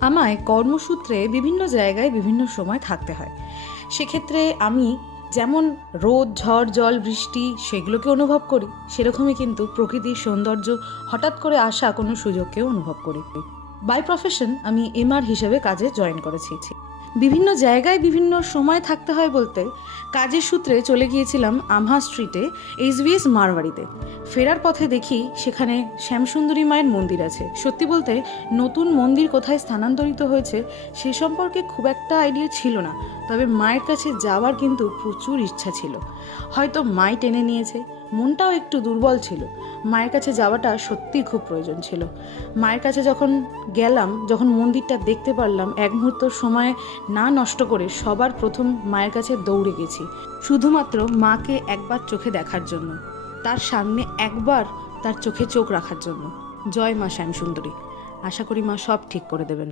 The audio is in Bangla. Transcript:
আমায় কর্মসূত্রে বিভিন্ন জায়গায় বিভিন্ন সময় থাকতে হয়। সেক্ষেত্রে আমি যেমন রোদ, ঝড়, জল, বৃষ্টি সেগুলোকে অনুভব করি, সেরকমই কিন্তু প্রকৃতির সৌন্দর্য হঠাৎ করে আসা কোনো সুযোগকেও অনুভব করি। বাই প্রফেশন আমি এমআর হিসেবে কাজে জয়েন করেছি। বিভিন্ন জায়গায় বিভিন্ন সময় থাকতে হয় বলতে, কাজের সূত্রে চলে গিয়েছিলাম আমহা স্ট্রিটে এইচভিএস মারবাড়িতে। ফেরার পথে দেখি সেখানে শ্যামসুন্দরী মায়ের মন্দির আছে। সত্যি বলতে নতুন মন্দির কোথায় স্থানান্তরিত হয়েছে সে সম্পর্কে খুব একটা আইডিয়া ছিল না, তবে মায়ের কাছে যাওয়ার কিন্তু প্রচুর ইচ্ছা ছিল। হয়তো মাই টেনে নিয়েছে, মনটাও একটু দুর্বল ছিল। মায়ের কাছে যাওয়াটা সত্যিই খুব প্রয়োজন ছিল। মায়ের কাছে যখন গেলাম, যখন মন্দিরটা দেখতে পারলাম, এক মুহূর্ত সময় না নষ্ট করে সবার প্রথম মায়ের কাছে দৌড়ে গেছি, শুধুমাত্র মাকে একবার চোখে দেখার জন্য, তার সামনে একবার তার চোখে চোখ রাখার জন্য। জয় মা শ্যামসুন্দরী। আশা করি মা সব ঠিক করে দেবেন।